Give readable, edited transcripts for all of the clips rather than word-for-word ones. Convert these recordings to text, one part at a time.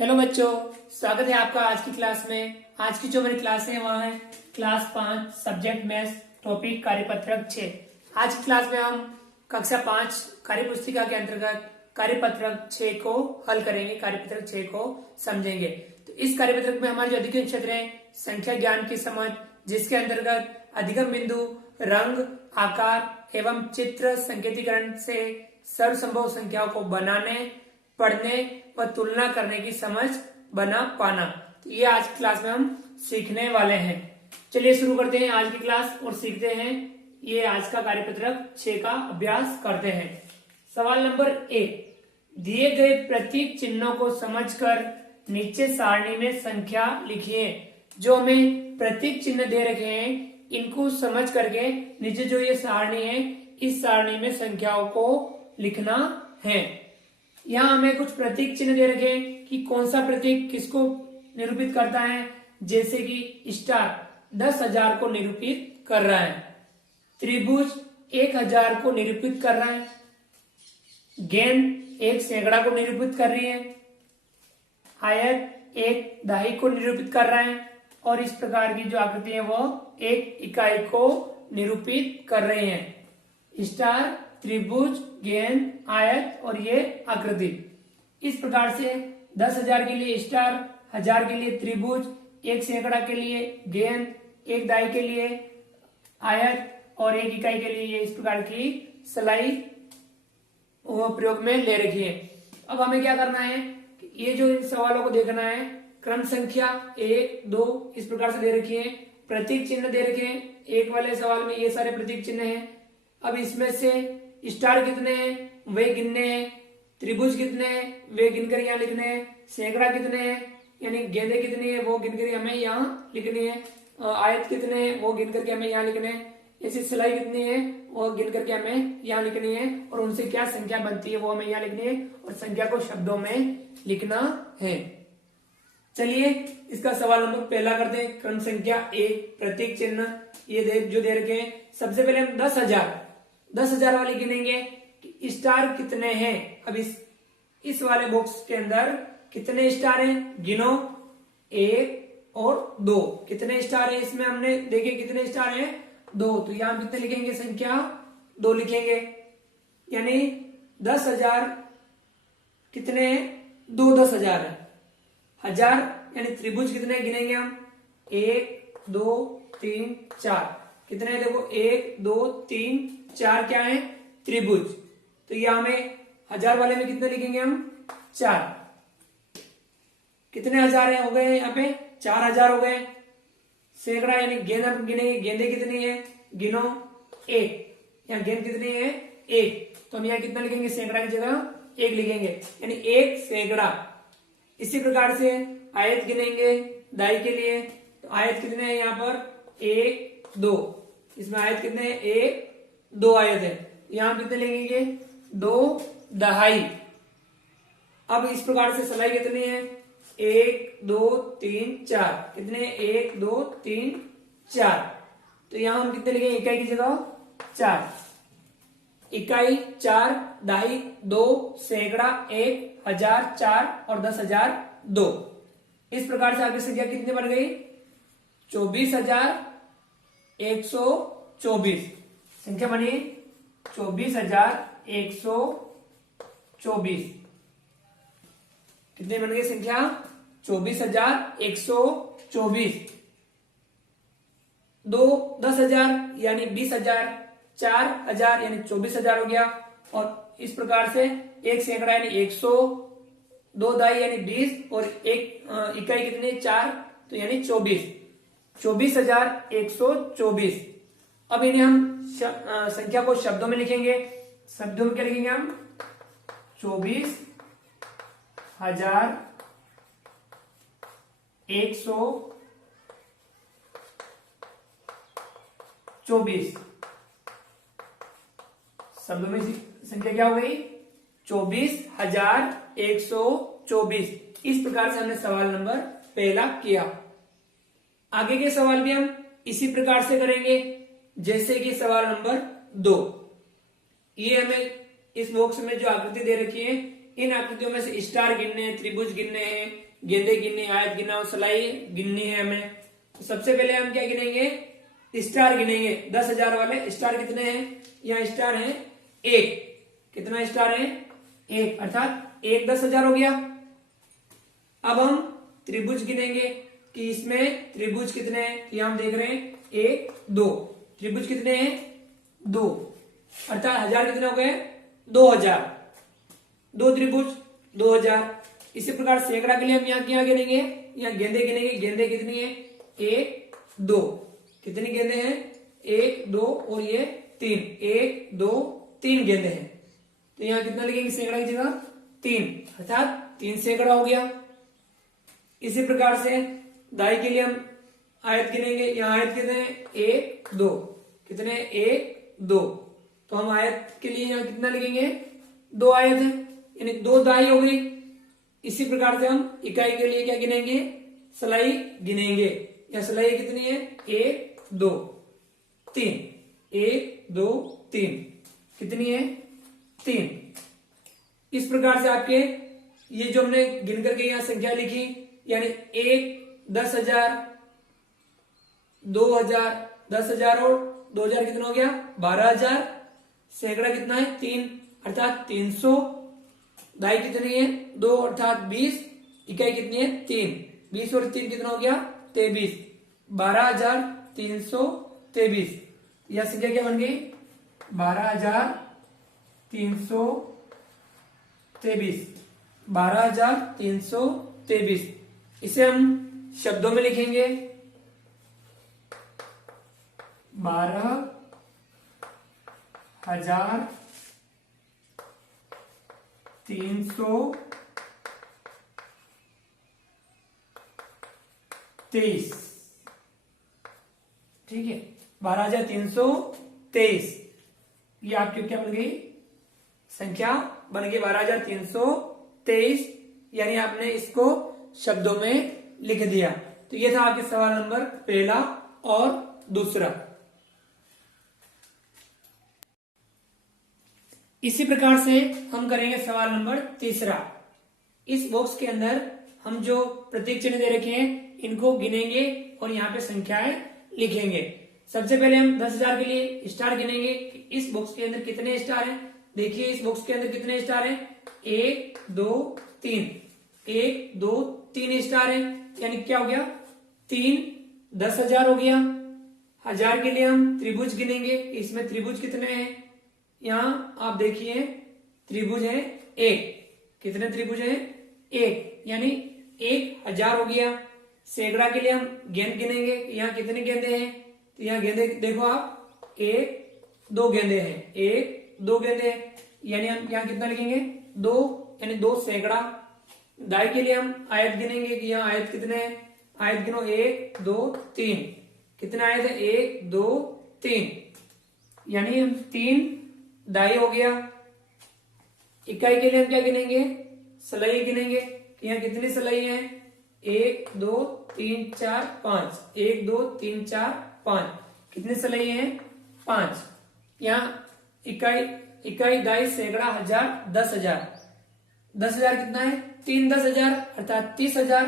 Hello बच्चों, स्वागत है आपका आज की क्लास में। आज की जो मेरी क्लास है वह है क्लास 5 सब्जेक्ट मैथ्स टॉपिक कार्यपत्रक 6। आज की क्लास में हम कक्षा 5 कार्य पुस्तिका के अंतर्गत कार्यपत्रक 6 को हल करेंगे, कार्यपत्रक 6 को समझेंगे। तो इस कार्यपत्रक में हमारे जो अधिगम क्षेत्र है संख्या ज्ञान की समझ, जिसके अंतर्गत अधिगम बिंदु, रंग, आकार एवं चित्र संकेतीकरण से सर्वसंभव संख्याओं को बनाने, पढ़ने व तुलना करने की समझ बना पाना, तो ये आज की क्लास में हम सीखने वाले हैं। चलिए शुरू करते हैं आज की क्लास और सीखते हैं। ये आज का कार्यपत्रक 6 का अभ्यास करते हैं। सवाल नंबर 1, दिए गए प्रतीक चिन्हों को समझकर नीचे सारणी में संख्या लिखिए। जो हमें प्रतीक चिन्ह दे रखे हैं इनको समझ करके नीचे जो ये सारणी है इस सारणी में संख्याओं को लिखना है। यहाँ हमें कुछ प्रतीक चिन्ह दे रखे हैं कि कौन सा प्रतीक किसको निरूपित करता है। जैसे कि स्टार 10,000 को निरूपित कर रहा है, त्रिभुज 1,000 को निरूपित कर रहा है, गेंद 1 सैकड़ा को निरूपित कर रही है, आयत 1 दहाई को निरूपित कर रहा है और इस प्रकार की जो आकृति है वो 1 इकाई को निरूपित कर रहे हैं। स्टार, त्रिभुज, गेंद, आयत और ये आकृति। इस प्रकार से 10,000 के लिए स्टार, 1000 के लिए त्रिभुज, 1 सैकड़ा के लिए गेंद, 1 दहाई के लिए आयत और 1 इकाई के लिए ये इस प्रकार की सिलाई वो प्रयोग में ले रखी है। अब हमें क्या करना है, ये जो इन सवालों को देखना है, क्रम संख्या 1, 2 इस प्रकार से दे रखी है, प्रतीक चिन्ह दे रखे हैं। एक वाले सवाल में ये सारे प्रतीक चिन्ह हैं। अब इसमें से स्टार कितने हैं वे गिनने हैं, त्रिभुज कितने हैं वे गिनकर यहाँ लिखने हैं, सैकड़ा कितने हैं यानी गेंदे कितनी है वो गिनकर हमें यहाँ लिखनी है, आयत कितने हैं वो गिन करके हमें यहाँ लिखने हैं, ऐसी सिलाई कितनी है वो गिन करके हमें यहाँ लिखनी है और उनसे क्या संख्या बनती है वो हमें यहाँ लिखनी है और संख्या को शब्दों में लिखना है। चलिए इसका सवाल नंबर पहला करते हैं। क्रम संख्या 1, प्रतीक चिन्ह ये जो दे रखे हैं। सबसे पहले हम 10,000 वाली गिनेंगे कि स्टार कितने हैं। अब इस वाले बॉक्स के अंदर कितने स्टार हैं गिनो, 1 और 2। कितने स्टार हैं इसमें हमने देखे कितने स्टार हैं 2, तो यहां कितने लिखेंगे संख्या 2 लिखेंगे यानी 10,000 कितने हैं 2 10,000 है। 1000 यानी त्रिभुज कितने गिनेंगे हम 1 2 3 4 कितने हैं देखो 1 2 3 4 क्या है त्रिभुज। तो यह हमें 1000 वाले में कितने लिखेंगे हम 4। कितने हजार है हो गए यहाँ पे 4000 हो गए। सैकड़ा यानी गेंद हम गिनेंगे, गेंदे कितनी है गिनो 1, यहाँ गेंद कितनी है 1, तो हम यहाँ कितना लिखेंगे सैकड़ा की जगह 1 लिखेंगे यानी 1 सैकड़ा। इसी प्रकार से आयत गिनेंगे दाई के लिए, तो आयत कितने हैं यहाँ पर 1 2, इसमें आयत कितने हैं 1 2 आयत है, यहां कितने लेंगे 2 दहाई। अब इस प्रकार से सिलाई कितनी है 1 2 3 4 कितने 1 2 3 4, तो यहां हम कितने लिखेंगे इकाई की जगह 4, इकाई 4 दहाई 2 सैकड़ा 1 1000 4 और 10,000 2। इस प्रकार से आपकी संख्या कितनी बन गई 24,124 संख्या बनी 24,124। कितने बन गई संख्या 24,124। 2 10,000 यानी 20,000, 4,000 यानी 24,000 हो गया और इस प्रकार से 1 सैकड़ा यानी 100, 2 दहाई यानी 20 और 1 इकाई कितनी 4 तो यानी 24, 24,124। अब इन्हें हम संख्या को शब्दों में लिखेंगे। शब्दों में क्या लिखेंगे हम 24,124 शब्दों में संख्या क्या हो गई 24,124। इस प्रकार से हमने सवाल नंबर पहला किया। आगे के सवाल भी हम इसी प्रकार से करेंगे जैसे कि सवाल नंबर 2। ये हमें इस बॉक्स में जो आकृति दे रखी है इन आकृतियों में से स्टार गिनने हैं, त्रिभुज गिनने हैं, गेंदे गिनने, आयत गिनना और सलाई गिननी है हमें। तो सबसे पहले हम क्या गिनेंगे, स्टार गिनेंगे। 10,000 वाले स्टार कितने हैं, यहाँ स्टार है एक। कितना स्टार है, एक, अर्थात एक 10,000 हो गया। अब हम त्रिभुज गिनेंगे कि इसमें त्रिभुज कितने हैं, यहाँ हम देख रहे हैं 1 2। त्रिभुज कितने हैं, 2, अर्थात 1000 कितने हो गए, 2000। 2 त्रिभुज 2000। इसी प्रकार सैकड़ा के लिए हम यहाँ क्या गिनेंगे, यहाँ गेंदे गिनेंगे। गेंदे कितनी है, 1 2। कितनी गेंदे हैं, 1 2 और ये 3, 1 2 3 गेंदे हैं। तो यहाँ कितना लिखेंगे सैकड़ा की जगह, 3, अर्थात 3 सैकड़ा हो गया। इसी प्रकार से दाई के लिए हम आयत गिनेंगे। यहाँ आयत कितने हैं, 1 2। कितने, 1 2। तो हम आयत के लिए यहाँ कितना लिखेंगे, 2 आयत है, यानी 2 दाई हो गई। इसी प्रकार से हम इकाई के लिए क्या गिनेंगे, सलाई गिनेंगे। या सलाई कितनी है, 1 2 3, 1 2 3। कितनी है, 3। इस प्रकार से आपके ये जो हमने गिन करके यहाँ संख्या लिखी, यानी 1 10,000, 2000, 10,000 और 2000 कितना हो गया, 12,000। सैकड़ा कितना है, 3, अर्थात 300। दाई कितनी है, 2, अर्थात 20। इकाई कितनी है, 3। 20 और 3 कितना हो गया, 23। 12,323। यह संख्या क्या बन गई, 12,323। 12,323। इसे हम शब्दों में लिखेंगे, 12,323। ठीक है, 12,323। ये आपकी क्या बन गई, संख्या बन गई 12,323। यानी आपने इसको शब्दों में लिख दिया। तो ये था आपके सवाल नंबर पहला और दूसरा। इसी प्रकार से हम करेंगे सवाल नंबर तीसरा। इस बॉक्स के अंदर हम जो प्रतीक चिन्ह दे रखे हैं इनको गिनेंगे और यहाँ पे संख्याएं लिखेंगे। सबसे पहले हम 10,000 के लिए स्टार गिनेंगे। इस बॉक्स के अंदर कितने स्टार हैं, देखिए इस बॉक्स के अंदर कितने स्टार हैं, 1 2 3। 1 2 3 स्टार हैं, यानी क्या हो गया, 3 10,000 हो गया। 1000 के लिए हम त्रिभुज गिनेंगे। इसमें त्रिभुज कितने हैं, यहां आप देखिए त्रिभुज है 1। कितने त्रिभुज है, 1, यानी 1,000 हो गया। सैकड़ा के लिए हम गेंद गिनेंगे। यहाँ कितने गेंदे हैं, तो यहाँ गेंदे देखो आप, 1 2 गेंदे हैं, 1 2 गेंदे हैं, यानी हम यहाँ कितना लिखेंगे, 2, यानी 2 सैकड़ा। दाई के लिए हम आयत गिनेंगे कि यहाँ आयत कितने हैं, आयत गिनो 1 2 3। कितने आयत है, 1 2 3, यानी हम 3 दाई हो गया। इकाई के लिए हम क्या गिनेंगे, सलाई गिनेंगे कि यहाँ कितनी सलाई है, 1 2 3 4 5। 1 2 3 4 5। कितनी सलाई है, 5। यहाँ इकाई दाई सैकड़ा 1000 10,000। 10,000 कितना है, 3 10,000, अर्थात 30,000।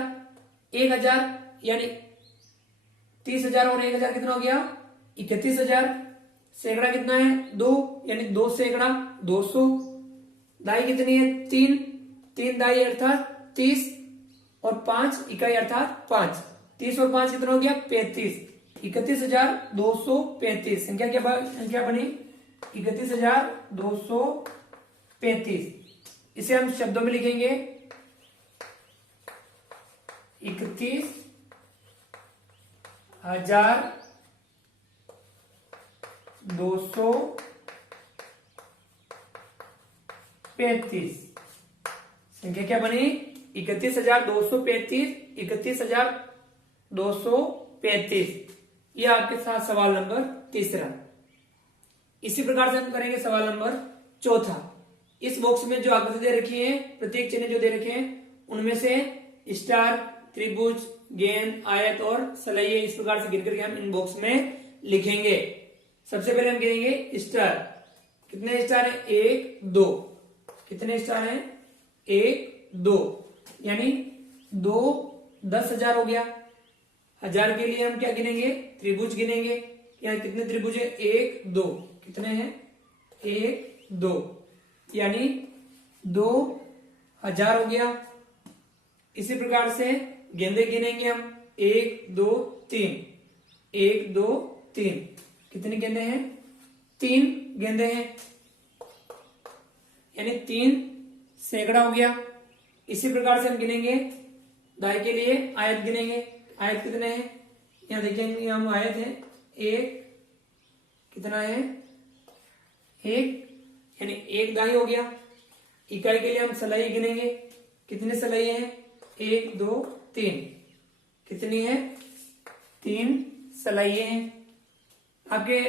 1,000 यानी 30,000 और 1,000 कितना हो गया, 31,000। सैकड़ा कितना है, 2, यानी 2 सैकड़ा 200। दाई कितनी है, 3 दाई अर्थात 30 और 5 इकाई अर्थात 5। 30 और 5 कितना हो गया, 35। 31,235। संख्या बनी 31,235। इसे हम शब्दों में लिखेंगे, 31,235। संख्या क्या बनी, 31,235। 31,235। यह आपके साथ सवाल नंबर तीसरा। इसी प्रकार से हम करेंगे सवाल नंबर चौथा। इस बॉक्स में जो आकृति दे रखी है, प्रतीक चिन्ह जो दे रखे हैं, उनमें से स्टार, त्रिभुज, गेंद, आयत और सलैये इस प्रकार से गिन करके हम इन बॉक्स में लिखेंगे। सबसे पहले हम गिनेंगे स्टार। कितने स्टार है, 1 2। कितने स्टार हैं, 1 2, यानी 2 10,000 हो गया। 1000 के लिए हम क्या गिनेंगे, त्रिभुज गिनेंगे। यहाँ कितने त्रिभुज है, 1 2, कितने हैं, 1 2, यानी 2000 हो गया। इसी प्रकार से गेंदे गिनेंगे हम, 1 2 3, 1 2 3, कितने गेंदे हैं, 3 गेंदे हैं, यानी 3 सैकड़ा हो गया। इसी प्रकार से हम गिनेंगे दाई के लिए, आयत गिनेंगे। आयत कितने हैं, यहाँ देखेंगे हम, आयत है 1, कितना है, 1, यानी 1 दाई हो गया। इकाई के लिए हम सलाई गिनेंगे, कितने सलाई हैं, 1 2 3, कितनी है, 3 सलाइये हैं। आपके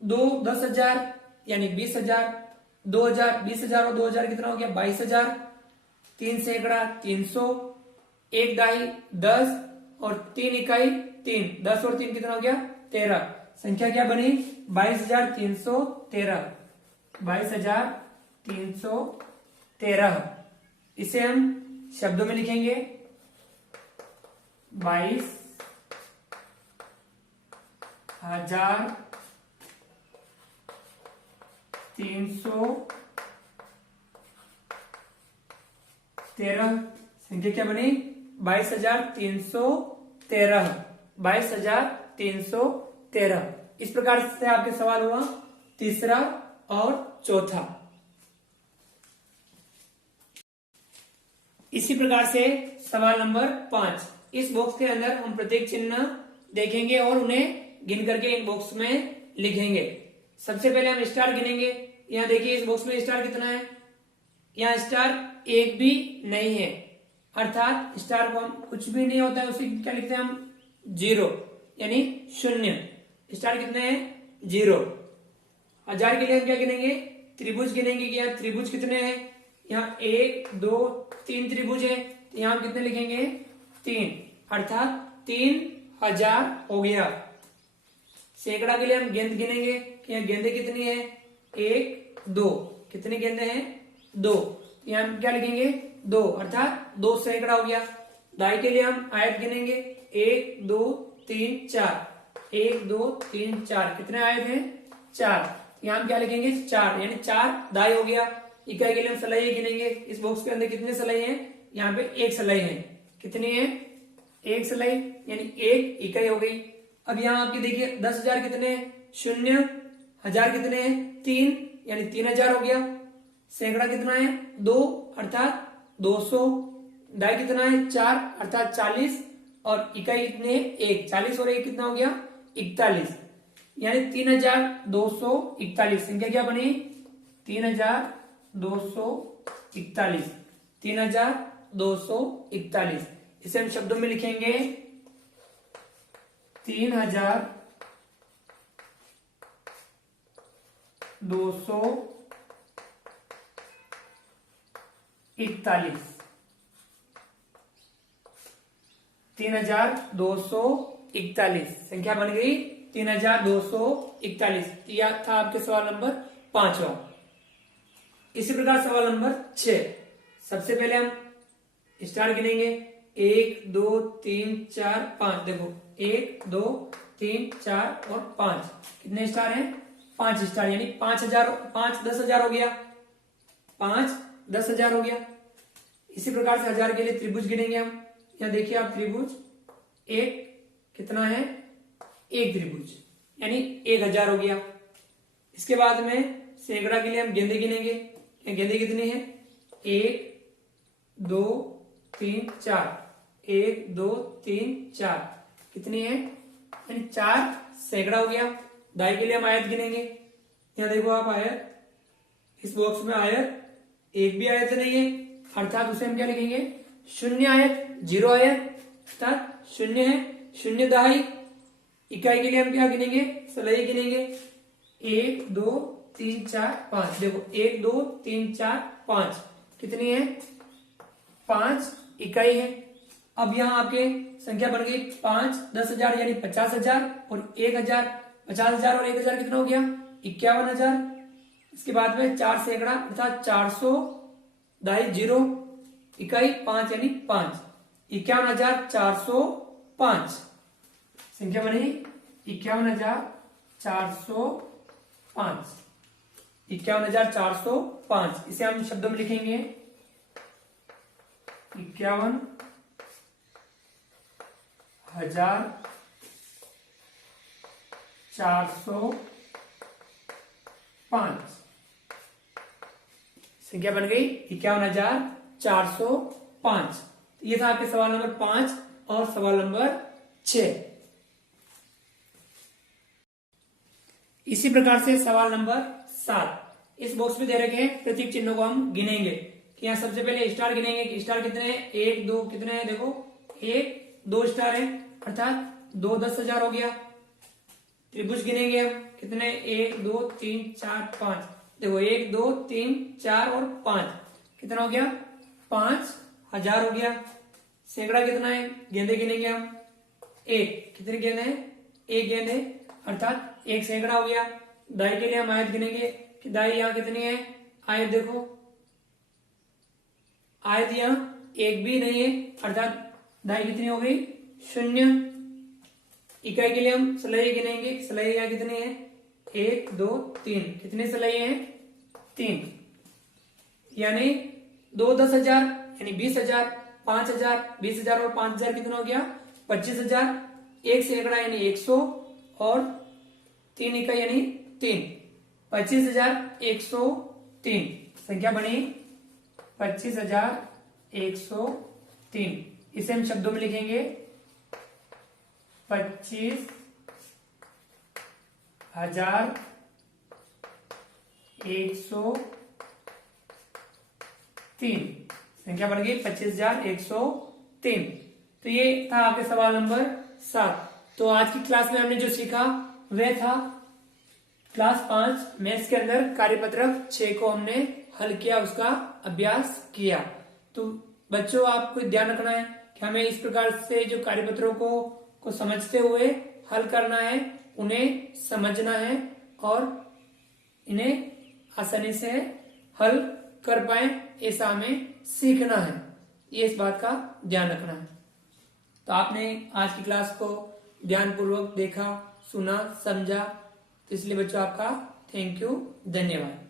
2 10,000 यानी 20,000, 2000 20,000 और 2000 कितना हो गया, 22,000। 3 सैकड़ा 300, 1 दाई 10 और 3 इकाई 3, 10 और 3 कितना हो गया, 13। संख्या क्या बनी, 22,313, 22,313। इसे हम शब्दों में लिखेंगे, 22,313। संख्या क्या बनी, 22,313, 22,313। इस प्रकार से आपके सवाल हुआ तीसरा और चौथा। इसी प्रकार से सवाल नंबर 5, इस बॉक्स के अंदर हम प्रत्येक चिन्ह देखेंगे और उन्हें गिन करके इन बॉक्स में लिखेंगे। सबसे पहले हम स्टार गिनेंगे। यहाँ देखिए इस बॉक्स में स्टार कितना है, यहाँ स्टार एक भी नहीं है, अर्थात स्टार को हम कुछ भी नहीं होता है उसे क्या लिखते हैं हम, 0, यानी 0। स्टार कितने हैं, 0। 1000 के लिए हम क्या गिनेंगे, त्रिभुज गिनेंगे कि यहाँ त्रिभुज कितने हैं, यहाँ 1 2 3 त्रिभुज है, तो यहाँ कितने लिखेंगे, 3, अर्थात 3000 हो गया। सैकड़ा के लिए हम गेंद गिनेंगे कि यहाँ गेंदे कितनी है, 1 2, कितने गेंदे हैं, 2, यहाँ हम क्या लिखेंगे, 2, अर्थात 2 सैकड़ा हो गया। दाई के लिए हम आयत गिनेंगे, 1 2 3 4, 1 2 3 4, कितने आयत हैं, 4, यहाँ हम क्या लिखेंगे, 4, यानी 4 दाई हो गया। इकाई के लिए हम सलाई गिनेंगे। इस बॉक्स के अंदर कितने सलाई हैं, यहाँ पे 1 सलाई है, कितनी है, 1 सलाई, यानी 1 इकाई हो गई। अब यहाँ आपकी देखिए 10,000 कितने हैं, 0, 1000 कितने हैं, 3, यानी 3000 हो गया। सैकड़ा कितना है, 2, अर्थात 200। दाई कितना है, 4, अर्थात 40, और इकाई कितने है, 1, 40 और 1 कितना हो गया, 41, यानी 3241। संख्या क्या बनी, 3241, 3241। इसे हम शब्दों में लिखेंगे, 3241, 3241 संख्या बन गई 3241। यह था आपके सवाल नंबर 5वां। इसी प्रकार सवाल नंबर 6, सबसे पहले हम स्टार गिनेंगे, 1 2 3 4 5। देखो 1 2 3 4 और 5, कितने स्टार हैं, 5 स्टार, यानी 5000, 5 10,000 हो गया, 5 10,000 हो गया। इसी प्रकार से 1000 के लिए त्रिभुज गिनेंगे हम। यहाँ देखिए आप त्रिभुज, एक कितना है, एक त्रिभुज, यानी 1000 हो गया। इसके बाद में सैकड़ा के लिए हम गेंदे गिनेंगे। गेंदे कितनी है, 1 2 3 4, 1 2 3 4, कितनी है, यानी 4 सैकड़ा हो गया। दाई के लिए हम आयत गिनेंगे। यहाँ देखो आप आयत, इस बॉक्स में आयत, एक भी आयत नहीं है, अर्थात उसे हम क्या लिखेंगे, 0 आयत, 0 आयत, अर्थात 0 है, 0 दाई। इकाई के लिए हम क्या गिनेंगे, सलाई गिनेंगे, 1 2 3 4 5। देखो 1 2 3 4 5, कितनी है, 5 इकाई है। अब यहाँ आपके संख्या बन गई 5 10,000, यानी 50,000 और 1,000, 50,000 और 1,000 कितना हो गया, 51,000। इसके बाद में 4 सैकड़ा, अर्थात 400 दाई 0, इकाई 5 यानी 5, 51,405 संख्या बनी 51,405, 51,405। इसे हम शब्दों में लिखेंगे 51,405 संख्या बन गई 51,405। ये था आपके सवाल नंबर 5 और सवाल नंबर 6। इसी प्रकार से सवाल नंबर 7 इस बॉक्स में दे रखे हैं, प्रतीक चिन्हों को हम गिनेंगे कि यहाँ सबसे पहले स्टार गिनेंगे कि स्टार कितने हैं, 1 2 कितने हैं, देखो 1 2 स्टार है अर्थात 2 10,000 हो गया। त्रिभुज गिनेंगे हम कितने, 1 2 3 4 5, देखो 1 2 3 4 और 5 कितना हो गया, 5,000 हो गया। सैकड़ा कितना है, गेंदे गिनेंगे हम 1, कितने गेंदे हैं, 1 गेंद है अर्थात 1 सैकड़ा हो गया। दाई के लिए हम आयत गिनेंगे कि दाई यहाँ कितनी है, आयत देखो आयत यहाँ 1 भी नहीं है अर्थात दाई कितनी हो गई, 0। इकाई के लिए हम सलाई गिनेंगे, सलाई यहाँ कितनी है, 1 2 3, कितनी सलाई है, 3, यानी 2 10,000 यानी 20,000, 5,000 20,000 और 5,000 कितना हो गया, 25,000। 1 सैकड़ा यानी 100 और 3 इकाई यानी 3, 25,103 संख्या बनी 25,103। इसे हम शब्दों में लिखेंगे 25,103 संख्या बढ़ गई 25,103। तो ये था आपके सवाल नंबर 7। तो आज की क्लास में हमने जो सीखा वह था क्लास 5 मैथ्स के अंदर कार्यपत्रक 6 को हमने हल किया, उसका अभ्यास किया। तो बच्चों आपको ध्यान रखना है कि हमें इस प्रकार से जो कार्यपत्रों को समझते हुए हल करना है, उन्हें समझना है और इन्हें आसानी से हल कर पाए ऐसा हमें सीखना है। ये इस बात का ध्यान रखना है। तो आपने आज की क्लास को ध्यानपूर्वक देखा, सुना, समझा, तो इसलिए बच्चों आपका थैंक यू, धन्यवाद।